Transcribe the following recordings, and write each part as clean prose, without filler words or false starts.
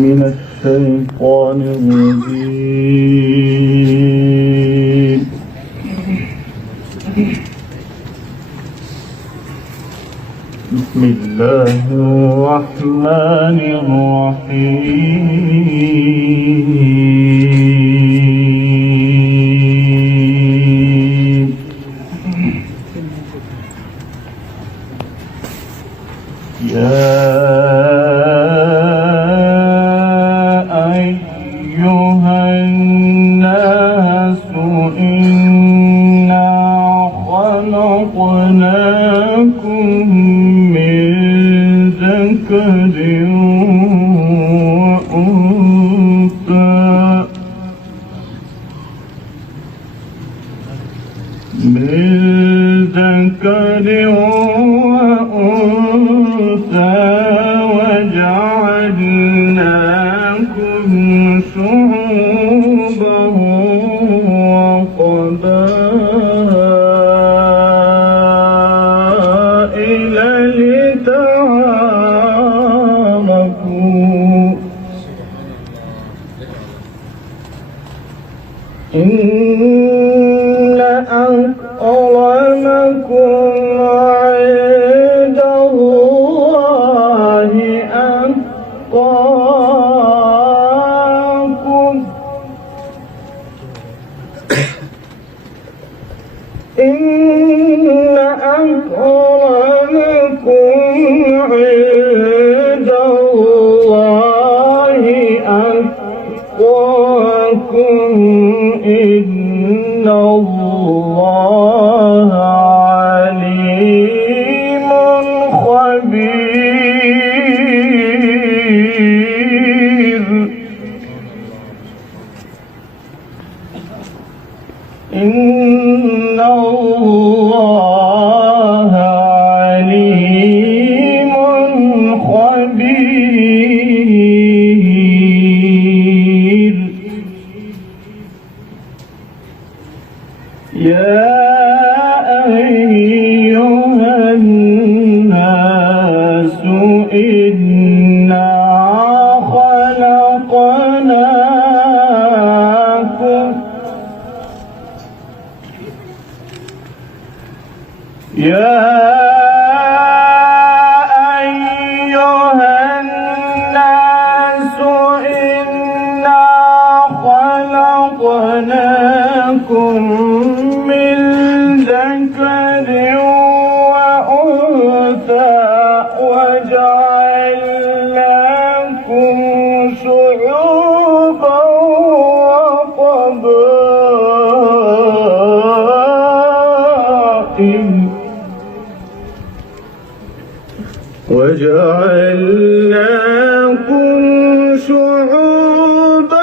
من الشيطان الرجيم. بسم الله الرحمن الرحيم. يا أيها الناس إنا خلقناكم من ذكر وأنثى وجعلناكم شعوبا وقبائل لتعارفوا إن أكرمكم عند الله أتقاكم إن أكرمكم عند الله أتقاكم إن الله عليم خبير. إن الله عليم خبير. يا أيها الناس إنا خلقناكم يا أيها الناس إنا خلقناكم من ذكر وأنثى وجعلناكم شعوبا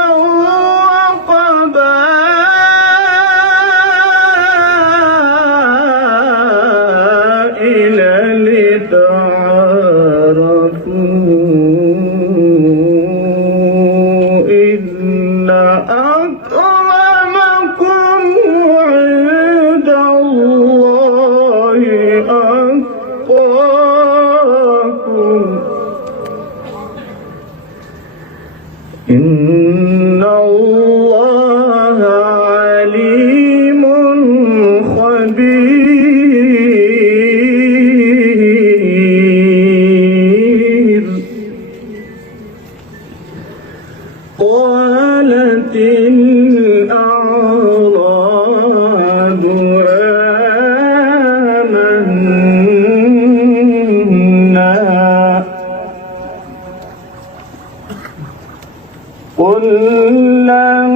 وقبائل لتعارفوا إن أكرمكم عند الله أتقاكم إن الله عليم خبير. قالت الأعراب آمنا قل لم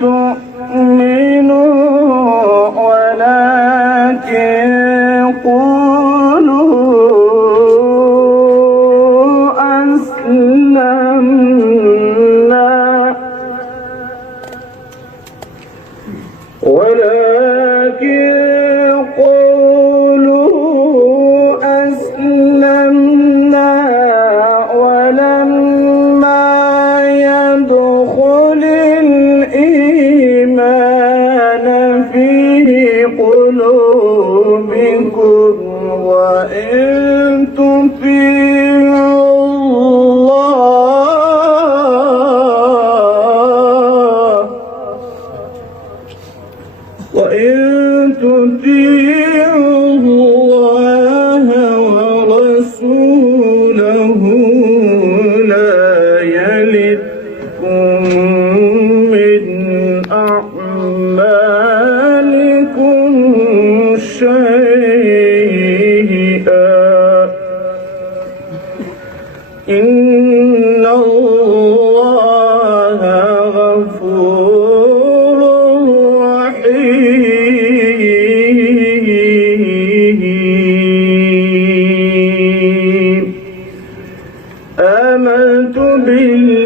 تؤمنوا ولكن قولوا أسلمنا ولما يدخل ورسوله لا يلدكم من أعمالكم شيئا إن الله غفور رحيم. آمنت بالله